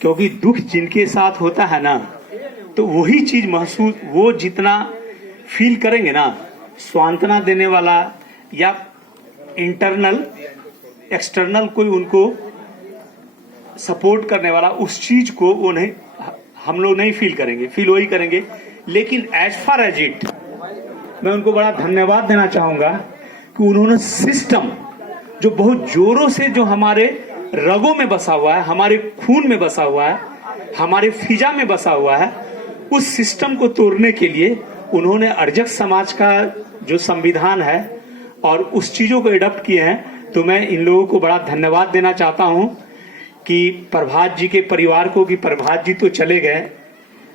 क्योंकि दुख जिनके साथ होता है ना, तो वही चीज महसूस, वो जितना फील करेंगे ना, सांत्वना देने वाला या इंटरनल एक्सटर्नल कोई उनको सपोर्ट करने वाला, उस चीज को वो नहीं, हम लोग नहीं फील करेंगे, फील वही करेंगे। लेकिन एज फार एज इट, मैं उनको बड़ा धन्यवाद देना चाहूंगा कि उन्होंने सिस्टम जो बहुत जोरों से, जो हमारे रगों में बसा हुआ है, हमारे खून में बसा हुआ है, हमारे फिजा में बसा हुआ है, उस सिस्टम को तोड़ने के लिए उन्होंने अर्जक समाज का जो संविधान है और उस चीजों को एडॉप्ट किए हैं। तो मैं इन लोगों को बड़ा धन्यवाद देना चाहता हूं कि प्रभात जी के परिवार को, कि प्रभात जी तो चले गए,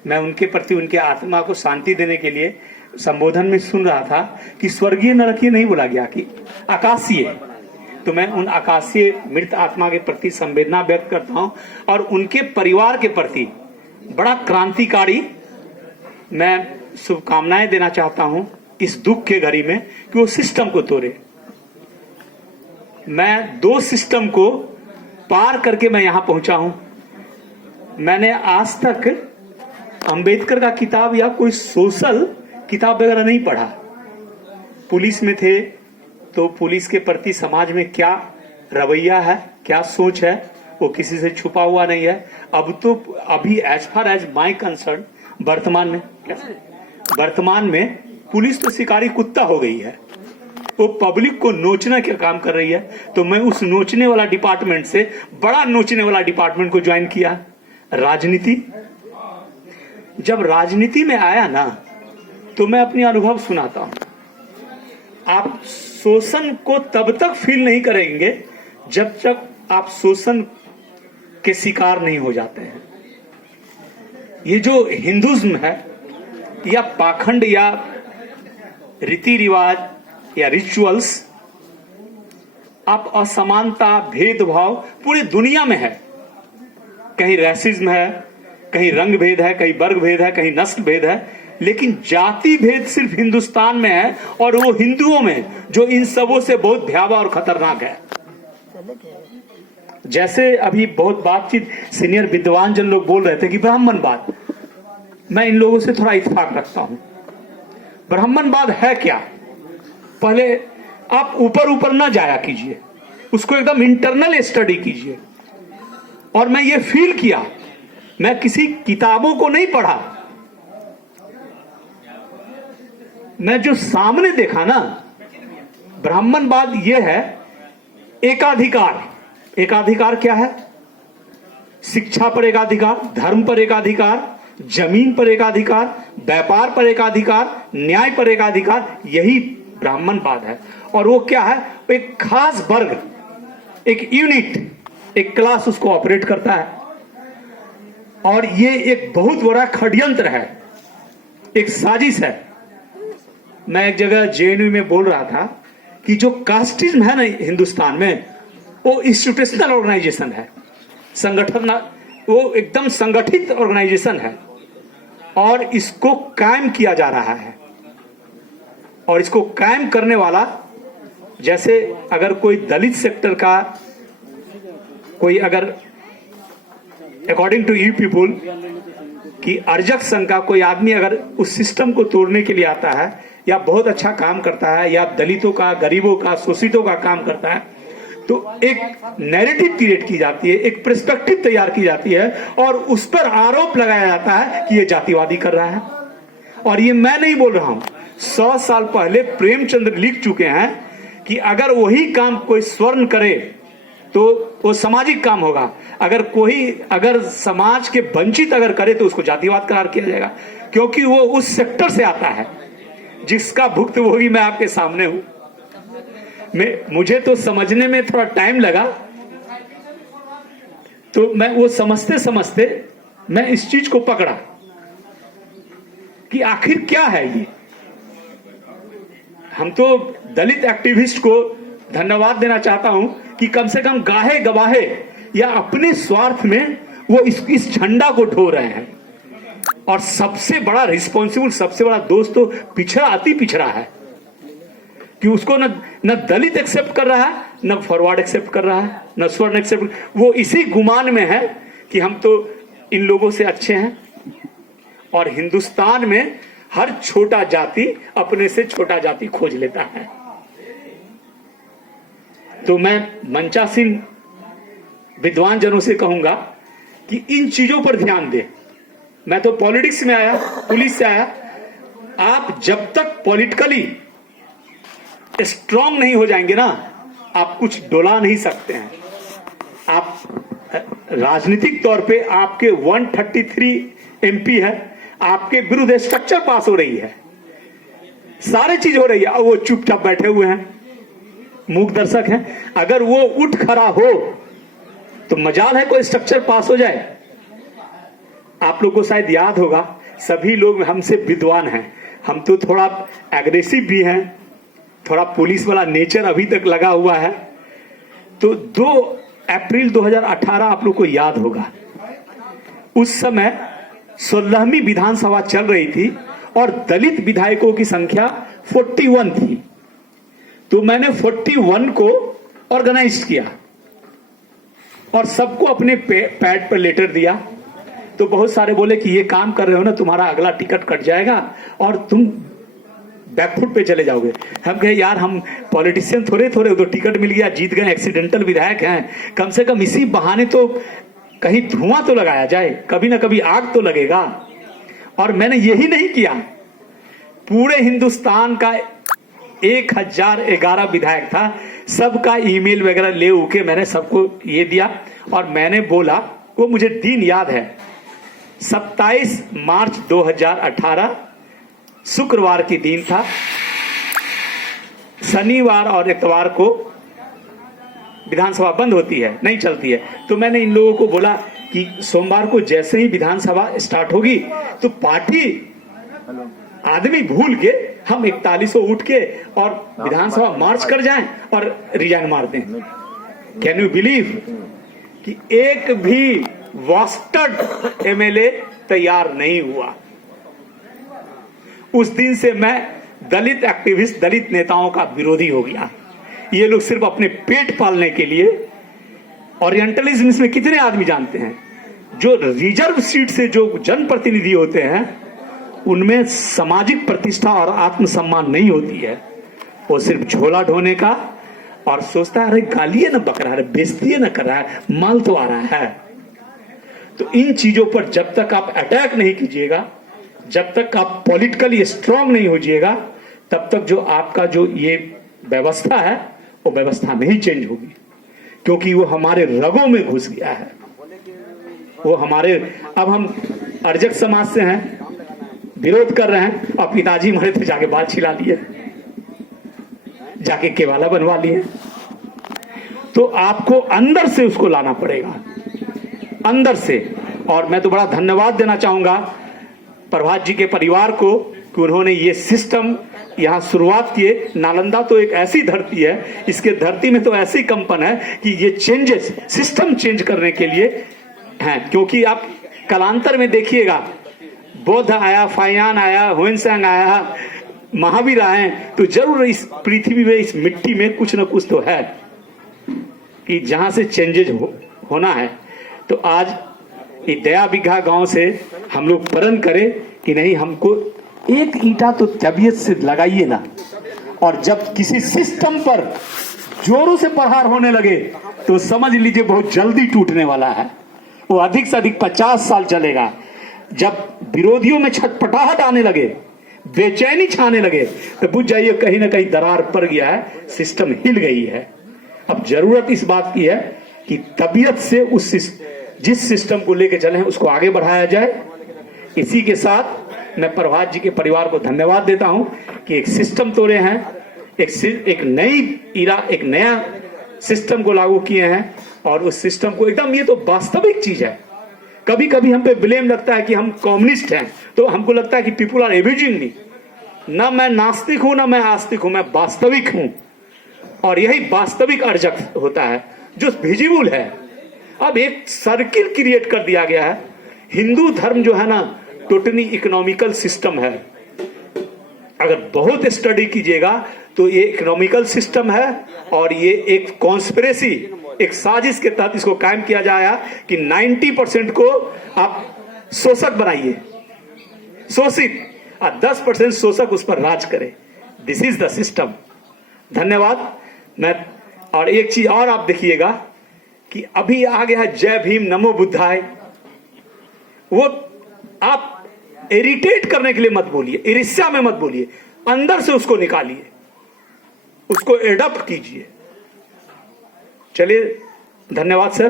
मैं उनके प्रति उनके आत्मा को शांति देने के लिए संबोधन में सुन रहा था कि स्वर्गीय नरकीय नहीं बोला गया, कि आकाशीय। तो मैं उन आकाशीय मृत आत्मा के प्रति संवेदना व्यक्त करता हूं और उनके परिवार के प्रति बड़ा क्रांतिकारी मैं शुभकामनाएं देना चाहता हूं इस दुख के घड़ी में, कि वो सिस्टम को तोड़े। मैं 2 सिस्टम को पार करके मैं यहां पहुंचा हूं। मैंने आज तक अंबेडकर का किताब या कोई सोशल किताब वगैरह नहीं पढ़ा। पुलिस में थे तो पुलिस के प्रति समाज में क्या रवैया है, क्या सोच है, वो किसी से छुपा हुआ नहीं है। अब तो अभी as far as my concern, वर्तमान में पुलिस तो शिकारी कुत्ता हो गई है, वो पब्लिक को नोचना क्या काम कर रही है। तो मैं उस नोचने वाला डिपार्टमेंट से बड़ा नोचने वाला डिपार्टमेंट को ज्वाइन किया, राजनीति। जब राजनीति में आया ना, तो मैं अपनी अनुभव सुनाता हूं। आप शोषण को तब तक फील नहीं करेंगे जब तक आप शोषण के शिकार नहीं हो जाते हैं। ये जो हिंदुज्म है या पाखंड या रीति रिवाज या रिचुअल्स, आप असमानता, भेदभाव पूरी दुनिया में है। कहीं रैसिज्म है, कहीं रंग भेद है, कहीं वर्ग भेद है, कहीं नस्ल भेद है, लेकिन जाति भेद सिर्फ हिंदुस्तान में है, और वो हिंदुओं में, जो इन सबों से बहुत भयावह और खतरनाक है। जैसे अभी बहुत बातचीत सीनियर विद्वान जन लोग बोल रहे थे कि ब्राह्मणवाद, मैं इन लोगों से थोड़ा इत्तेफाक रखता हूं। ब्राह्मणवाद है क्या? पहले आप ऊपर ऊपर ना जाया कीजिए, उसको एकदम इंटरनल स्टडी कीजिए। और मैं ये फील किया, मैं किसी किताबों को नहीं पढ़ा, मैं जो सामने देखा ना, ब्राह्मणवाद ये है एकाधिकार। एकाधिकार क्या है? शिक्षा पर एकाधिकार, धर्म पर एकाधिकार, जमीन पर एकाधिकार, व्यापार पर एकाधिकार, न्याय पर एकाधिकार, यही ब्राह्मणवाद है। और वो क्या है? एक खास वर्ग, एक यूनिट, एक क्लास उसको ऑपरेट करता है। और ये एक बहुत बड़ा षड्यंत्र है, एक साजिश है। मैं एक जगह जेएनयू में बोल रहा था कि जो कास्टिज्म है ना हिंदुस्तान में, वो इंस्टीट्यूशनल ऑर्गेनाइजेशन है, संगठन, वो एकदम संगठित ऑर्गेनाइजेशन है, और इसको कायम किया जा रहा है। और इसको कायम करने वाला, जैसे अगर कोई दलित सेक्टर का कोई, अगर अकॉर्डिंग टू यू पीपुल कि अर्जक संघ का कोई आदमी अगर उस सिस्टम को तोड़ने के लिए आता है या बहुत अच्छा काम करता है, या दलितों का, गरीबों का, शोषितों का काम करता है, तो एक नैरेटिव क्रिएट की जाती है, एक पर्सपेक्टिव तैयार की जाती है, और उस पर आरोप लगाया जाता है कि ये जातिवादी कर रहा है। और ये मैं नहीं बोल रहा हूं, 100 साल पहले प्रेमचंद्र लिख चुके हैं कि अगर वही काम कोई स्वर्ण करे तो वो सामाजिक काम होगा, अगर समाज के वंचित अगर करे तो उसको जातिवाद करार किया जाएगा, क्योंकि वो उस सेक्टर से आता है जिसका भुक्तभोगी मैं आपके सामने हूं। मुझे तो समझने में थोड़ा टाइम लगा, तो मैं वो समझते समझते मैं इस चीज को पकड़ा कि आखिर क्या है ये। हम तो दलित एक्टिविस्ट को धन्यवाद देना चाहता हूं कि कम से कम गाहे गवाहे या अपने स्वार्थ में वो इस झंडा को ढो रहे हैं। और सबसे बड़ा रिस्पॉन्सिबल, सबसे बड़ा दोस्त तो पिछड़ा, अति पिछड़ा है, कि उसको न दलित एक्सेप्ट कर रहा है, न फॉरवर्ड एक्सेप्ट कर रहा है, न स्वर्ण एक्सेप्ट। वो इसी गुमान में है कि हम तो इन लोगों से अच्छे हैं, और हिंदुस्तान में हर छोटा जाति अपने से छोटा जाति खोज लेता है। तो मैं मंचासीन विद्वान जनों से कहूंगा कि इन चीजों पर ध्यान दे। मैं तो पॉलिटिक्स में आया, पुलिस से आया। आप जब तक पॉलिटिकली स्ट्रांग नहीं हो जाएंगे ना, आप कुछ डोला नहीं सकते हैं। आप राजनीतिक तौर पे आपके 133 एमपी है, आपके विरुद्ध स्ट्रक्चर पास हो रही है, सारे चीज हो रही है, और वो चुपचाप बैठे हुए हैं, मूक दर्शक हैं। अगर वो उठ खड़ा हो तो मजाल है कोई स्ट्रक्चर पास हो जाए। आप लोग को शायद याद होगा, सभी लोग हमसे विद्वान हैं, हम तो थोड़ा एग्रेसिव भी हैं, थोड़ा पुलिस वाला नेचर अभी तक लगा हुआ है। तो 2 अप्रैल 2018 आप लोग को याद होगा, उस समय 16वीं विधानसभा चल रही थी और दलित विधायकों की संख्या 41 थी। तो मैंने 41 को ऑर्गेनाइज किया और सबको अपने पैड पर लेटर दिया। तो बहुत सारे बोले कि ये काम कर रहे हो ना, तुम्हारा अगला टिकट कट जाएगा और तुम बैकफुट पे चले जाओगे। हम कहे यार, हम पॉलिटिशियन थोड़े थोड़े, तो टिकट मिल गया, जीत गए, एक्सीडेंटल विधायक हैं, कम से कम इसी बहाने तो कहीं धुआं तो लगाया जाए, कभी ना कभी आग तो लगेगा। और मैंने यही नहीं किया, पूरे हिंदुस्तान का 1011 विधायक था, सबका ईमेल वगैरह ले उके मैंने सबको ये दिया। और मैंने बोला, वो मुझे दिन याद है, 27 मार्च 2018 शुक्रवार की दिन था, शनिवार और इतवार को विधानसभा बंद होती है, नहीं चलती है। तो मैंने इन लोगों को बोला कि सोमवार को जैसे ही विधानसभा स्टार्ट होगी तो पार्टी आदमी भूल के हम 41 उठ के और विधानसभा मार्च कर जाएं और रिजाइन मार दें। कैन यू बिलीव कि एक भी वास्टर्ड एमएलए तैयार नहीं हुआ। उस दिन से मैं दलित एक्टिविस्ट, दलित नेताओं का विरोधी हो गया। ये लोग सिर्फ अपने पेट पालने के लिए, ओरिएंटलिज्म में कितने आदमी जानते हैं, जो रिजर्व सीट से जो जनप्रतिनिधि होते हैं उनमें सामाजिक प्रतिष्ठा और आत्मसम्मान नहीं होती है। वो सिर्फ झोला ढोने का, और सोचता है अरे गालिए ना बक रहा है, बेइज्जती ना कर रहा है, माल तो आ रहा है। तो इन चीजों पर जब तक आप अटैक नहीं कीजिएगा, जब तक आप पॉलिटिकली स्ट्रांग नहीं हो जाइएगा, तब तक जो आपका जो ये व्यवस्था है वो व्यवस्था नहीं चेंज होगी, क्योंकि वो हमारे रगों में घुस गया है। वो हमारे, अब हम अर्जक समाज से हैं, विरोध कर रहे हैं, और पिताजी मरे थे जाके बाल छिला लिए, जाके केवाला बनवा लिए। तो आपको अंदर से उसको लाना पड़ेगा, अंदर से। और मैं तो बड़ा धन्यवाद देना चाहूंगा प्रभात जी के परिवार को कि उन्होंने ये सिस्टम यहाँ शुरुआत किए। नालंदा तो एक ऐसी धरती है, इसके धरती में तो ऐसी कंपन है कि ये चेंजेस, सिस्टम चेंज करने के लिए हैं। क्योंकि आप कालांतर में देखिएगा, बौद्ध आया, फायान आया, हुएनसांग आया, महावीर आए, तो जरूर इस पृथ्वी में, इस मिट्टी में कुछ ना कुछ तो है कि जहां से चेंजेज होना है। तो आज ये दया बिघा गांव से हम लोग प्रण करें कि नहीं, हमको एक ईंटा तो तबीयत से लगाइए ना, और जब किसी सिस्टम पर जोरों से प्रहार होने लगे तो समझ लीजिए बहुत जल्दी टूटने वाला है। वो अधिक से अधिक 50 साल चलेगा। जब विरोधियों में छटपटाहट आने लगे, बेचैनी छाने लगे, तो बुझ जाइए कहीं ना कहीं दरार पड़ गया है, सिस्टम हिल गई है। अब जरूरत इस बात की है कि तबीयत से उस जिस सिस्टम को लेकर चले हैं उसको आगे बढ़ाया जाए। इसी के साथ मैं प्रभात जी के परिवार को धन्यवाद देता हूं कि एक सिस्टम तोड़े हैं, एक नई इरा, एक नया सिस्टम को लागू किए हैं, और उस सिस्टम को एकदम, ये तो वास्तविक चीज है। कभी कभी हम पे ब्लेम लगता है कि हम कम्युनिस्ट हैं, तो हमको लगता है कि पीपुल आर एब्यूजिंग मी। ना मैं नास्तिक हूं, ना मैं आस्तिक हूं, मैं वास्तविक हूं। और यही वास्तविक अर्जक होता है जो विजिबल है। अब एक सर्किल क्रिएट कर दिया गया है। हिंदू धर्म जो है ना, टोटली इकोनॉमिकल सिस्टम है। अगर बहुत स्टडी कीजिएगा तो ये इकोनॉमिकल सिस्टम है और ये एक कॉन्स्पिरेसी, एक साजिश के तहत इसको कायम किया जाएगा कि 90% को आप शोषक बनाइए, शोषित, और 10% शोषक उस पर राज करे। This is the system. धन्यवाद। मैं और एक चीज और आप देखिएगा कि अभी आ गया है जय भीम नमो बुद्धाय, वो आप इरिटेट करने के लिए मत बोलिए, ईर्ष्या में मत बोलिए, अंदर से उसको निकालिए, उसको एडप्ट कीजिए। चलिए, धन्यवाद सर।